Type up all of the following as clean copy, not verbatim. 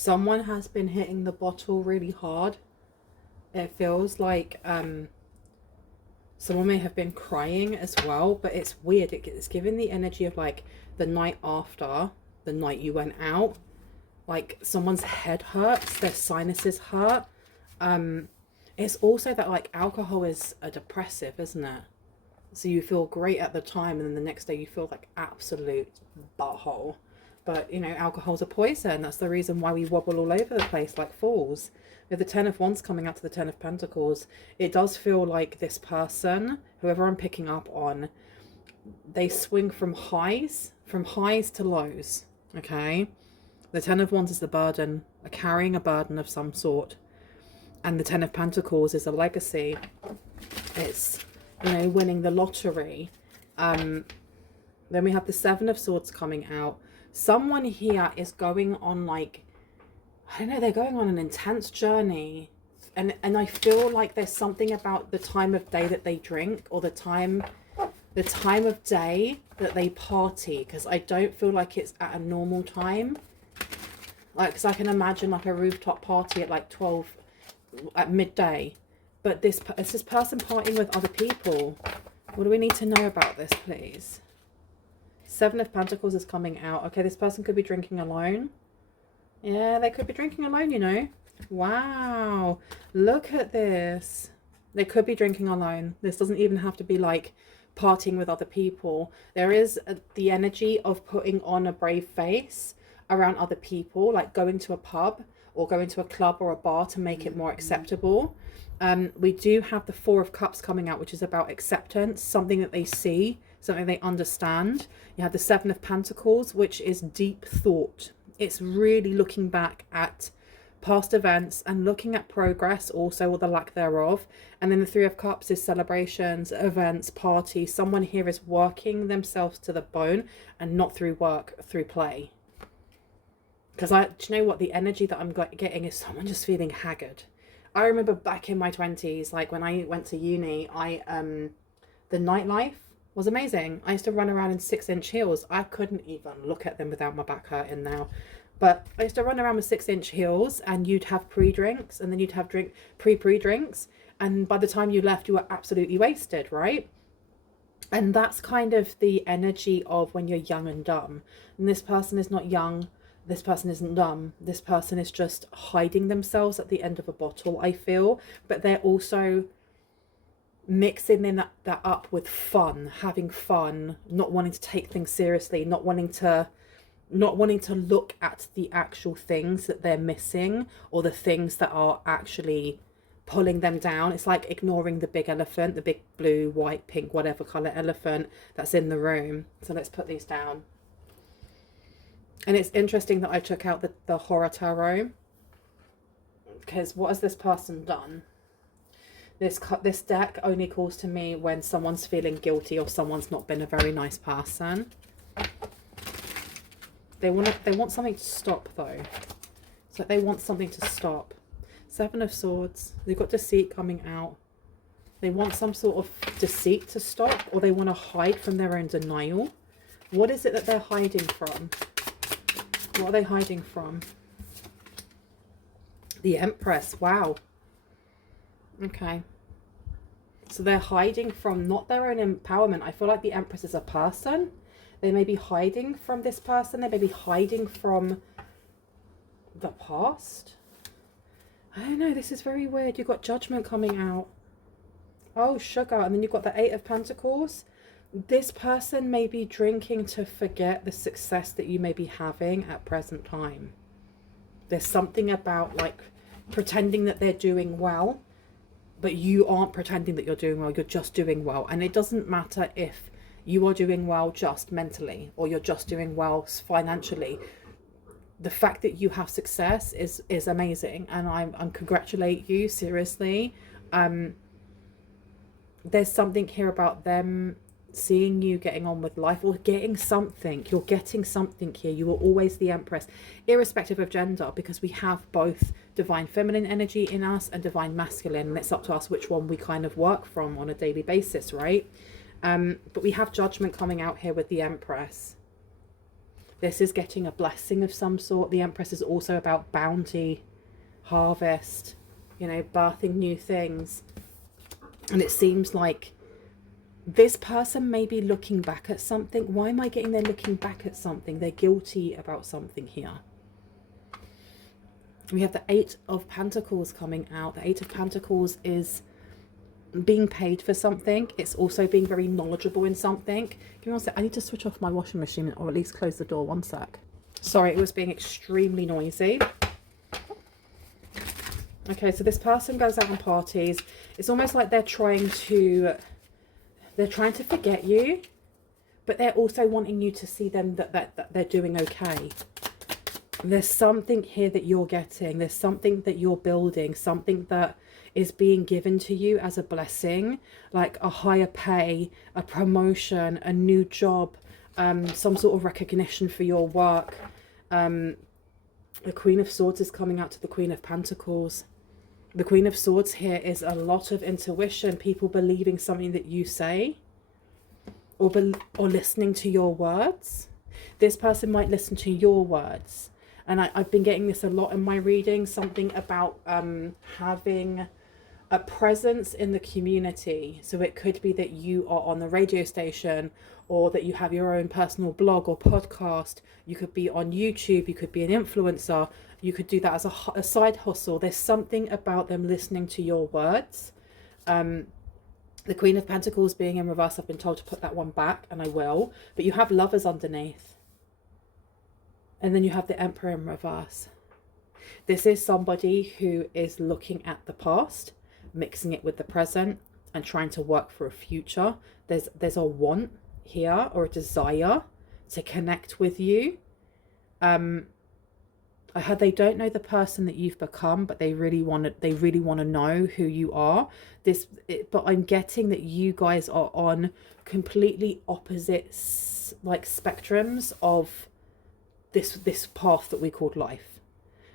Someone has been hitting the bottle really hard. It feels like someone may have been crying as well, but it's weird. It's giving the energy of like the night after, the night you went out. Like someone's head hurts, their sinuses hurt. It's also that like alcohol is a depressive, isn't it? So you feel great at the time, and then the next day you feel like absolute butthole. But you know, alcohol's a poison. That's the reason why we wobble all over the place like fools. With the Ten of Wands coming out to the Ten of Pentacles, it does feel like this person, whoever I'm picking up on, they swing from highs to lows. Okay, the Ten of Wands is the burden, carrying a burden of some sort, and the Ten of Pentacles is a legacy. It's, you know, winning the lottery. Then we have the Seven of Swords coming out. Someone here is going on like, I don't know, they're going on an intense journey. And I feel like there's something about the time of day that they drink, or the time of day that they party, because I don't feel like it's at a normal time. Like, because I can imagine like a rooftop party at like 12 at midday, but this person partying with other people. What do we need to know about this, please? Seven of Pentacles is coming out. Okay, this person could be drinking alone. Yeah, they could be drinking alone, you know. Wow, look at this. They could be drinking alone. This doesn't even have to be like partying with other people. There is the energy of putting on a brave face around other people, like going to a pub or going to a club or a bar to make it more acceptable. We do have the Four of Cups coming out, which is about acceptance, something that they see, something they understand. You have the Seven of Pentacles, which is deep thought. It's really looking back at past events and looking at progress also, or the lack thereof. And then the Three of Cups is celebrations, events, parties. Someone here is working themselves to the bone, and not through work, through play. Because do you know what? The energy that I'm getting is someone just feeling haggard. I remember back in my 20s, like when I went to uni, the nightlife was amazing. I used to run around in 6-inch heels. I couldn't even look at them without my back hurting now. But I used to run around with 6-inch heels, and you'd have pre-drinks, and then you'd have pre-drinks. And by the time you left, you were absolutely wasted, right? And that's kind of the energy of when you're young and dumb. And this person is not young. This person isn't dumb. This person is just hiding themselves at the end of a bottle, I feel. But they're also mixing in that up with fun, having fun, not wanting to take things seriously, not wanting to look at the actual things that they're missing, or the things that are actually pulling them down. It's like ignoring the big elephant, the big blue, white, pink, whatever color elephant that's in the room. So let's put these down. And it's interesting that I took out the Horror Tarot, because what has this person done? This deck only calls to me when someone's feeling guilty, or someone's not been a very nice person. They want something to stop though. So they want something to stop. Seven of Swords. They've got deceit coming out. They want some sort of deceit to stop, or they want to hide from their own denial. What is it that they're hiding from? What are they hiding from? The Empress. Wow. Okay. So they're hiding from not their own empowerment. I feel like the Empress is a person. They may be hiding from this person. They may be hiding from the past. I don't know. This is very weird. You've got Judgment coming out. Oh, sugar. And then you've got the Eight of Pentacles. This person may be drinking to forget the success that you may be having at present time. There's something about like pretending that they're doing well, but you aren't pretending that you're doing well. You're just doing well. And it doesn't matter if you are doing well just mentally, or you're just doing well financially. The fact that you have success is amazing, and I congratulate you, seriously. There's something here about them seeing you getting on with life, or getting something. You're getting something here. You are always the Empress, irrespective of gender, because we have both divine feminine energy in us and divine masculine, and it's up to us which one we kind of work from on a daily basis, right? But we have Judgment coming out here with the Empress. This is getting a blessing of some sort. The Empress is also about bounty, harvest, you know, birthing new things. And it seems like this person may be looking back at something. Why am I getting they're looking back at something? They're guilty about something here. We have the Eight of Pentacles coming out. The Eight of Pentacles is being paid for something. It's also being very knowledgeable in something. Give me one sec. I need to switch off my washing machine, or at least close the door. One sec. Sorry, it was being extremely noisy. Okay, so this person goes out on parties. It's almost like they're trying to forget you, but they're also wanting you to see them that they're doing okay. There's something here that you're getting. There's something that you're building, something that is being given to you as a blessing, like a higher pay, a promotion, a new job, some sort of recognition for your work. The Queen of Swords is coming out to the Queen of Pentacles. The Queen of Swords here is a lot of intuition, people believing something that you say, or listening to your words. This person might listen to your words. And I've been getting this a lot in my reading, something about having a presence in the community. So it could be that you are on the radio station, or that you have your own personal blog or podcast. You could be on YouTube, you could be an influencer, you could do that as a side hustle. There's something about them listening to your words. The Queen of Pentacles being in reverse, I've been told to put that one back, and I will. But you have Lovers underneath. And then you have the Emperor in reverse. This is somebody who is looking at the past, mixing it with the present, and trying to work for a future. There's a want here, or a desire to connect with you. I heard they don't know the person that you've become, but they really want to know who you are. But I'm getting that you guys are on completely opposite like spectrums of this path that we called life,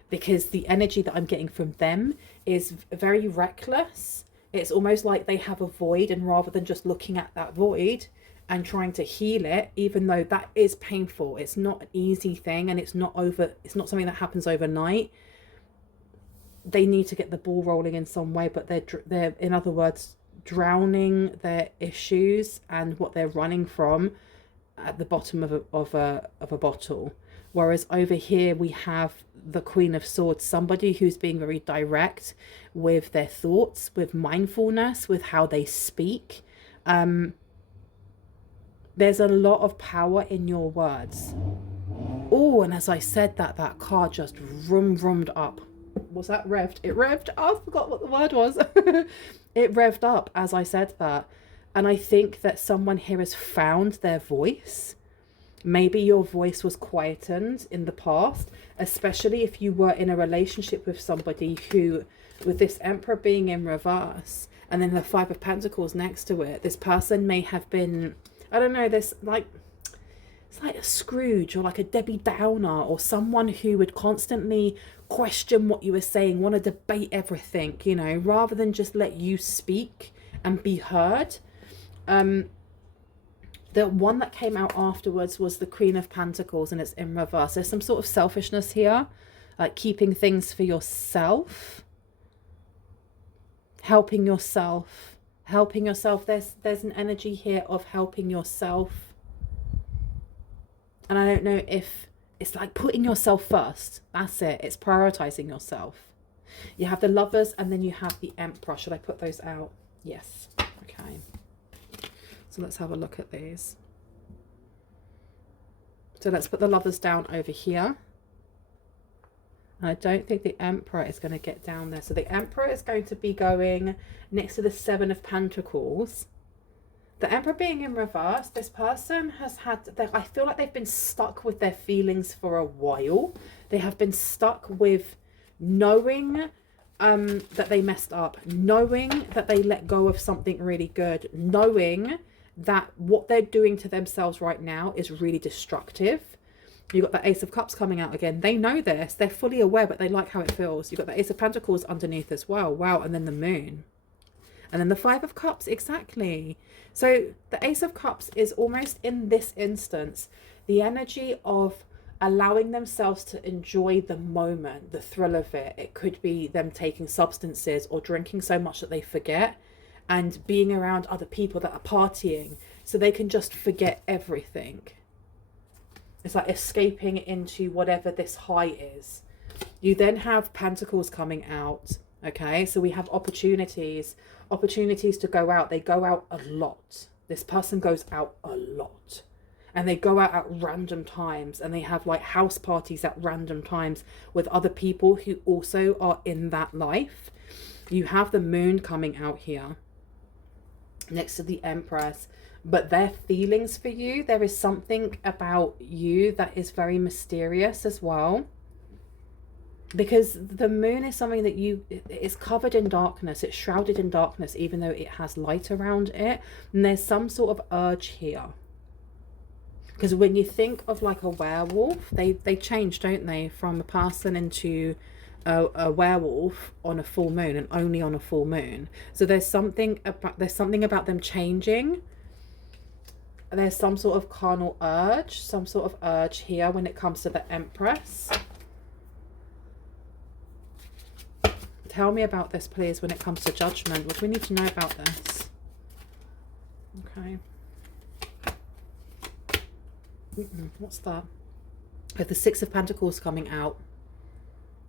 because the energy that I'm getting from them is very reckless. It's almost like they have a void, and rather than just looking at that void and trying to heal it, even though that is painful, it's not an easy thing, and it's not something that happens overnight. They need to get the ball rolling in some way, but they're in other words drowning their issues and what they're running from at the bottom of a bottle. Whereas over here we have the Queen of Swords, somebody who's being very direct with their thoughts, with mindfulness, with how they speak. There's a lot of power in your words. Oh, and as I said that car just roomed up. Was that revved? It revved. Oh, I forgot what the word was. It revved up as I said that. And I think that someone here has found their voice. Maybe your voice was quietened in the past, especially if you were in a relationship with somebody who, with this Emperor being in reverse, and then the Five of Pentacles next to it, this person may have been, I don't know, it's like a Scrooge, or like a Debbie Downer, or someone who would constantly question what you were saying, want to debate everything, you know, rather than just let you speak and be heard. The one that came out afterwards was the Queen of Pentacles, and it's in reverse. There's some sort of selfishness here, like keeping things for yourself, helping yourself. There's an energy here of helping yourself. And I don't know if it's like putting yourself first. That's it. It's prioritizing yourself. You have the Lovers, and then you have the Emperor. Should I put those out? Yes. Okay. So let's have a look at these. So let's put the Lovers down over here. And I don't think the Emperor is going to get down there. So the Emperor is going to be going next to the Seven of Pentacles. The Emperor being in reverse, this person has I feel like they've been stuck with their feelings for a while. They have been stuck with knowing that they messed up, knowing that they let go of something really good, knowing that what they're doing to themselves right now is really destructive. You've got the Ace of Cups coming out again. They know this. They're fully aware, but they like how it feels. You've got the Ace of Pentacles underneath as well. Wow. And then the Moon. And then the Five of Cups. Exactly. So the Ace of Cups is almost, in this instance, the energy of allowing themselves to enjoy the moment, the thrill of it. It could be them taking substances or drinking so much that they forget, and being around other people that are partying so they can just forget everything. It's like escaping into whatever this high is. You then have Pentacles coming out. Okay, so we have opportunities to go out. They go out a lot. This person goes out a lot. And they go out at random times, and they have like house parties at random times with other people who also are in that life. You have the Moon coming out here next to the Empress, but their feelings for you, there is something about you that is very mysterious as well, because the Moon is something that it's covered in darkness, it's shrouded in darkness, even though it has light around it. And there's some sort of urge here, because when you think of like a werewolf, they change, don't they, from a person into a werewolf on a full moon, and only on a full moon. So there's something about them changing. There's some sort of carnal urge, some sort of urge here when it comes to the Empress. Tell me about this, please, when it comes to Judgment. What do we need to know about this? Okay. What's that? We have the Six of Pentacles coming out.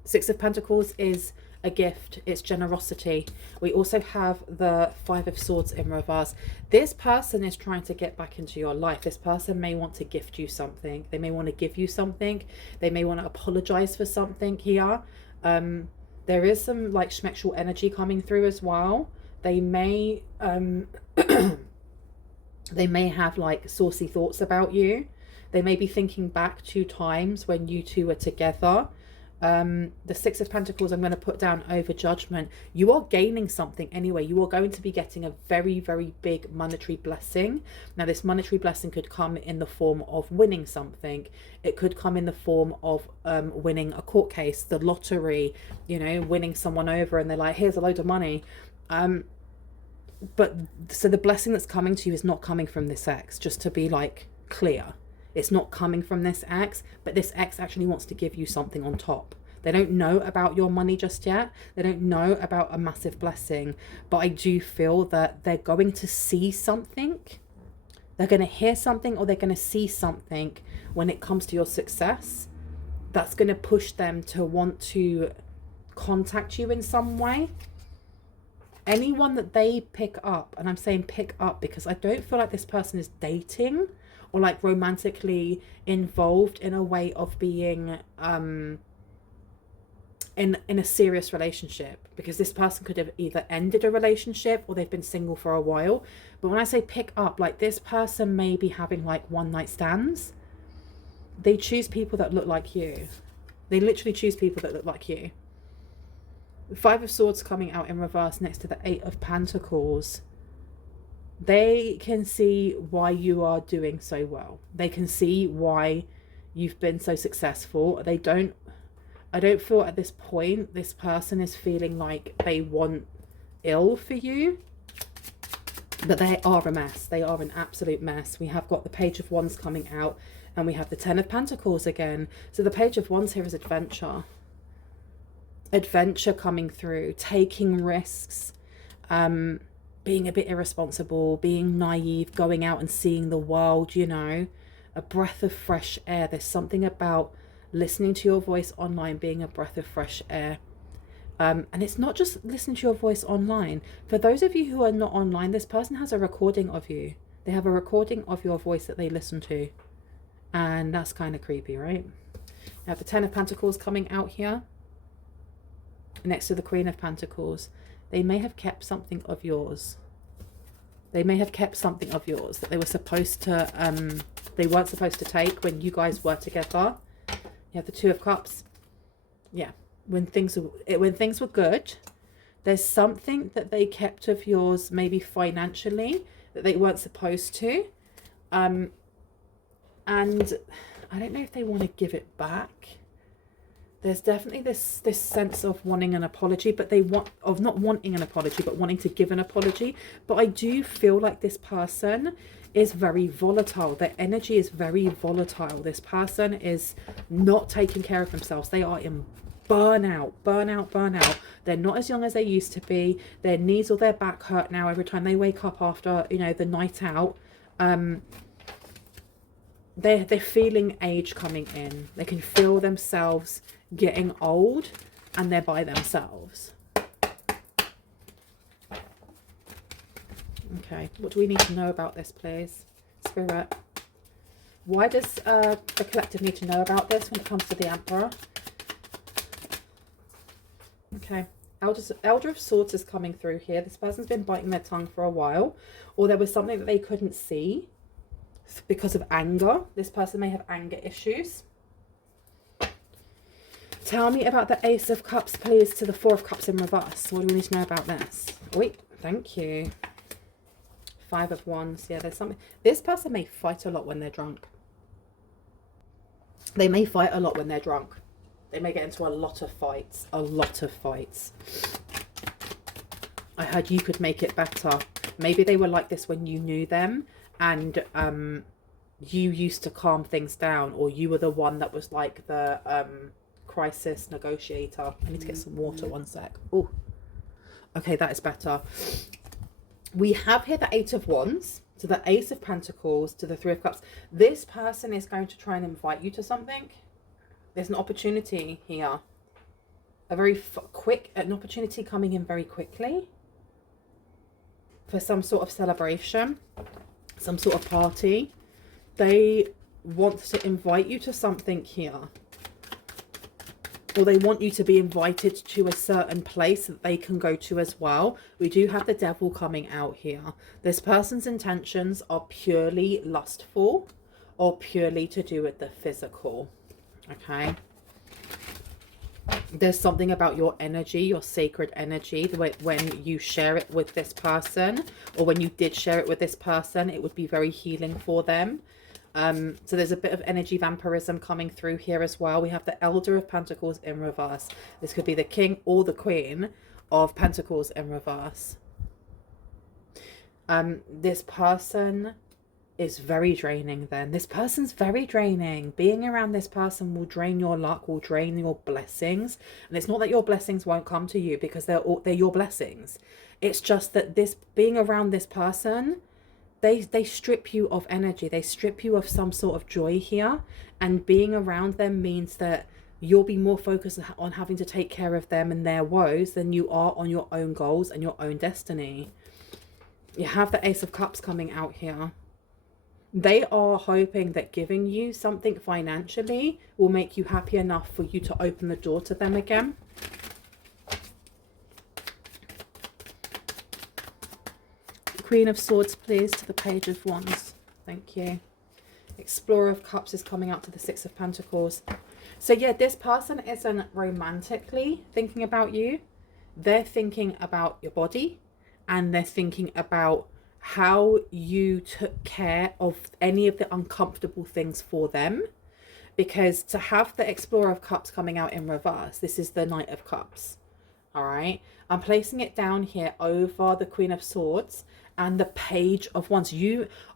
Six of Pentacles is a gift. It's generosity. We also have the Five of Swords in reverse. This person is trying to get back into your life. This person may want to gift you something. They may want to give you something. They may want to apologize for something here. There is some like sexual energy coming through as well. They may they may have like saucy thoughts about you. They may be thinking back to times when you two were together. The Six of Pentacles I'm going to put down over Judgment. You are gaining something anyway. You are going to be getting a very, very big monetary blessing. Now, this monetary blessing could come in the form of winning something. It could come in the form of winning a court case, the lottery, you know, winning someone over and they're like, here's a load of money. But so the blessing that's coming to you is not coming from this ex, just to be like clear. It's not coming from this ex, but this ex actually wants to give you something on top. They don't know about your money just yet. They don't know about a massive blessing, but I do feel that they're going to see something. They're going to hear something, or they're going to see something when it comes to your success that's going to push them to want to contact you in some way. Anyone that they pick up, and I'm saying pick up because I don't feel like this person is dating or like romantically involved in a way of being in a serious relationship, because this person could have either ended a relationship or they've been single for a while. But when I say pick up, like this person may be having like one night stands. They choose people that look like you. They literally choose people that look like you. The Five of Swords coming out in reverse next to the Eight of Pentacles. They can see why you are doing so well. They can see why you've been so successful. I don't feel at this point this person is feeling like they want ill for you, but they are a mess. They are an absolute mess. We have got the Page of Wands coming out, and we have the Ten of Pentacles again. So the Page of Wands here is adventure. Adventure coming through, taking risks, being a bit irresponsible, being naive, going out and seeing the world, you know, a breath of fresh air. There's something about listening to your voice online being a breath of fresh air. And it's not just listening to your voice online. For those of you who are not online, this person has a recording of you. They have a recording of your voice that they listen to. And that's kind of creepy, right? Now the Ten of Pentacles coming out here next to the Queen of Pentacles. They may have kept something of yours. They may have kept something of yours that they were supposed to, they weren't supposed to take when you guys were together. You have the Two of Cups. Yeah, when things were good, there's something that they kept of yours, maybe financially, that they weren't supposed to. And I don't know if they want to give it back. There's definitely this sense of wanting an apology, but not wanting an apology, but wanting to give an apology. But I do feel like this person is very volatile. Their energy is very volatile. This person is not taking care of themselves. They are in burnout, burnout, burnout. They're not as young as they used to be. Their knees or their back hurt now every time they wake up after, you know, the night out. They're feeling age coming in. They can feel themselves getting old, and they're by themselves. Okay, what do we need to know about this, please? Spirit. Why does the collective need to know about this when it comes to the Emperor? Okay, Elder of Swords is coming through here. This person's been biting their tongue for a while, or there was something that they couldn't see because of anger. This person may have anger issues. Tell me about the Ace of Cups, please, to the Four of Cups in reverse. What do we need to know about this? Wait, thank you. Five of Wands. Yeah, there's something. This person may fight a lot when they're drunk. They may fight a lot when they're drunk. They may get into a lot of fights. A lot of fights. I heard you could make it better. Maybe they were like this when you knew them, and you used to calm things down, or you were the one that was like the crisis negotiator. I need to get some water, one sec. Oh, okay, that is better. We have here the Eight of Wands, to the Ace of Pentacles, to the Three of Cups. This person is going to try and invite you to something. There's an opportunity here. A very an opportunity coming in very quickly. For some sort of celebration. Some sort of party. They want to invite you to something here. Or they want you to be invited to a certain place that they can go to as well. We do have the Devil coming out here. This person's intentions are purely lustful or purely to do with the physical. Okay. There's something about your energy, your sacred energy, when you share it with this person, or when you did share it with this person, it would be very healing for them. So there's a bit of energy vampirism coming through here as well. We have the Elder of Pentacles in reverse. This could be the King or the Queen of Pentacles in reverse. This person is very draining then. This person's very draining. Being around this person will drain your luck, will drain your blessings. And it's not that your blessings won't come to you, because they're your blessings. It's just that this being around this person, they strip you of energy. They strip you of some sort of joy here. And being around them means that you'll be more focused on having to take care of them and their woes than you are on your own goals and your own destiny. You have the Ace of Cups coming out here. They are hoping that giving you something financially will make you happy enough for you to open the door to them again. Queen of Swords, please, to the Page of Wands. Thank you. Explorer of Cups is coming out to the Six of Pentacles. So yeah, this person isn't romantically thinking about you. They're thinking about your body, and they're thinking about how you took care of any of the uncomfortable things for them. Because to have the Explorer of Cups coming out in reverse, this is the Knight of Cups. All right. I'm placing it down here over the Queen of Swords and the Page of Wands.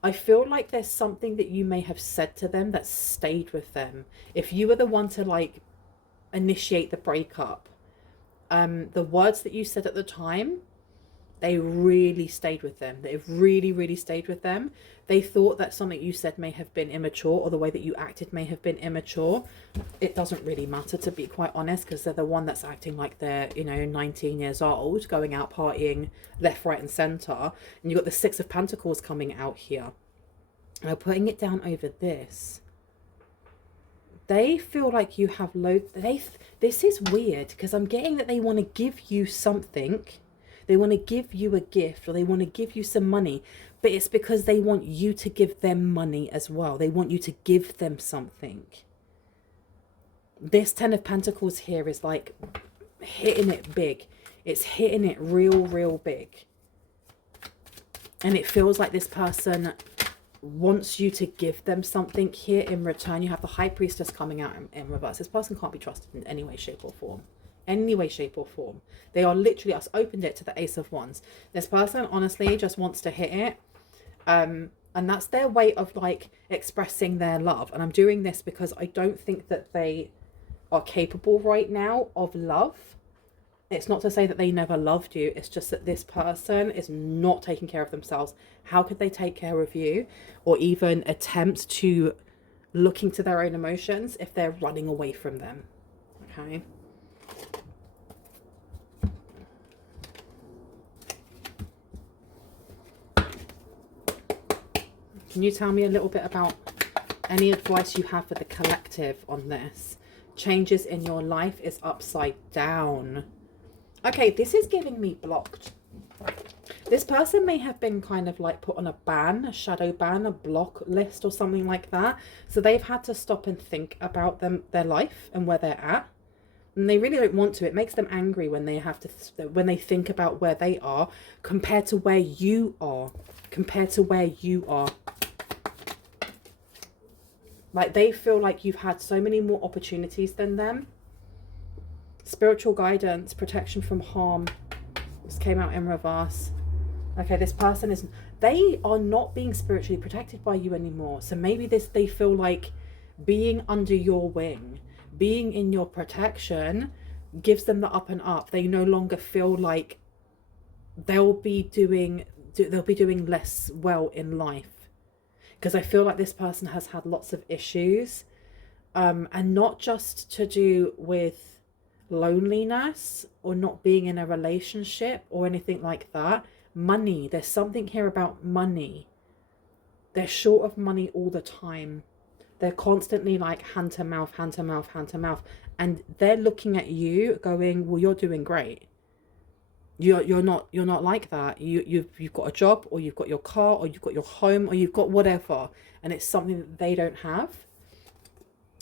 I feel like there's something that you may have said to them that stayed with them. If you were the one to like initiate the breakup, the words that you said at the time, they really stayed with them. They've really, really stayed with them. They thought that something you said may have been immature, or the way that you acted may have been immature. It doesn't really matter, to be quite honest, because they're the one that's acting like they're, 19 years old, going out partying left, right and centre. And you've got the Six of Pentacles coming out here. Now putting it down over this. They feel like you have loads. This is weird, because I'm getting that they want to give you something. They want to give you a gift, or they want to give you some money, but it's because they want you to give them money as well. They want you to give them something. This Ten of Pentacles here is like hitting it big. It's hitting it real, real big. And it feels like this person wants you to give them something here in return. You have the High Priestess coming out in reverse. This person can't be trusted in any way, shape or form. Any way, shape or form. They are literally, us opened it to the Ace of Wands. This person honestly just wants to hit it. And that's their way of like expressing their love. And I'm doing this because I don't think that they are capable right now of love. It's not to say that they never loved you. It's just that this person is not taking care of themselves. How could they take care of you or even attempt to look into their own emotions if they're running away from them? Okay. Can you tell me a little bit about any advice you have for the collective on this? Changes in your life is upside down. Okay, this is giving me blocked. This person may have been kind of like put on a ban, a shadow ban, a block list or something like that. So they've had to stop and think about their life and where they're at. And they really don't want to. It makes them angry when they have to, when they think about where they are compared to where you are. Compared to where you are. Like they feel like you've had so many more opportunities than them. Spiritual guidance, protection from harm. This came out in reverse. Okay, this person is, they are not being spiritually protected by you anymore. So maybe they feel like being under your wing, being in your protection gives them the up and up. They no longer feel like they'll be doing less well in life. Because I feel like this person has had lots of issues, and not just to do with loneliness or not being in a relationship or anything like that. Money, there's something here about money. They're short of money all the time. They're constantly like hand to mouth, hand to mouth, hand to mouth, and they're looking at you going, well, you're doing great. You're not like that. You've got a job, or you've got your car, or you've got your home, or you've got whatever, and it's something that they don't have.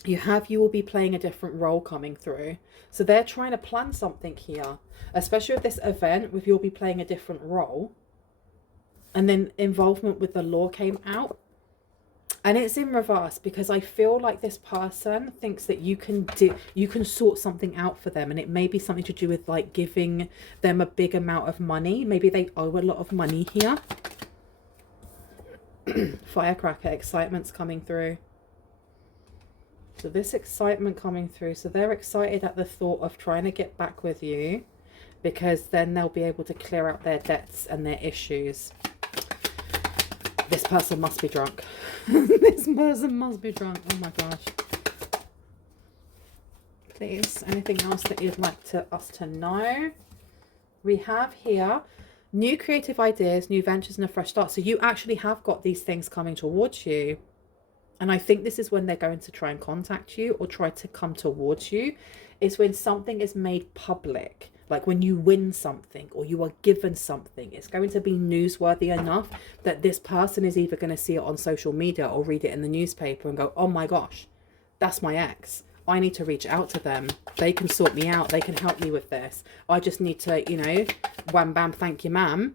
You will be playing a different role coming through. So they're trying to plan something here, especially with this event with you'll be playing a different role. And then involvement with the law came out. And it's in reverse because I feel like this person thinks that you can sort something out for them, and it may be something to do with like giving them a big amount of money. Maybe they owe a lot of money here. Firecracker, excitement's coming through. So this excitement coming through. So they're excited at the thought of trying to get back with you, because then they'll be able to clear out their debts and their issues. This person must be drunk. This person must be drunk. Oh my gosh. Please, anything else that you'd like us to know? We have here new creative ideas, new ventures, and a fresh start. So you actually have got these things coming towards you. And I think this is when they're going to try and contact you or try to come towards you. It's when something is made public. Like when you win something or you are given something, it's going to be newsworthy enough that this person is either going to see it on social media or read it in the newspaper and go, oh my gosh, that's my ex. I need to reach out to them. They can sort me out. They can help me with this. I just need to, you know, wham bam, thank you, ma'am.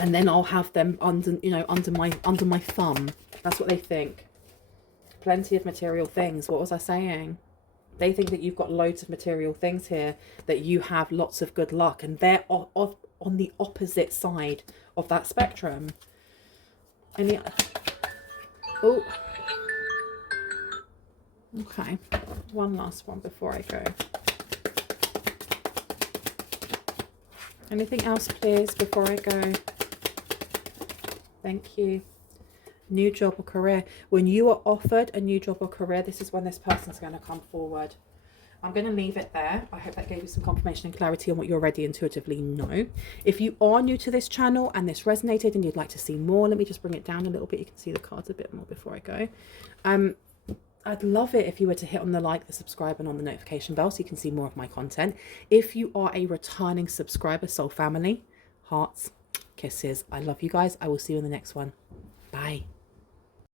And then I'll have them under, you know, under my thumb. That's what they think. Plenty of material things. What was I saying? They think that you've got loads of material things here, that you have lots of good luck, and they're on the opposite side of that spectrum. Any? Oh, okay. One last one before I go. Anything else, please, before I go? Thank you. New job or career. When you are offered a new job or career, this is when this person's going to come forward. I'm going to leave it there. I hope that gave you some confirmation and clarity on what you already intuitively know. If you are new to this channel and this resonated and you'd like to see more, let me just bring it down a little bit. You can see the cards a bit more before I go. I'd love it if you were to hit on the like, the subscribe, and on the notification bell so you can see more of my content. If you are a returning subscriber, soul family, hearts, kisses. I love you guys. I will see you in the next one. Bye.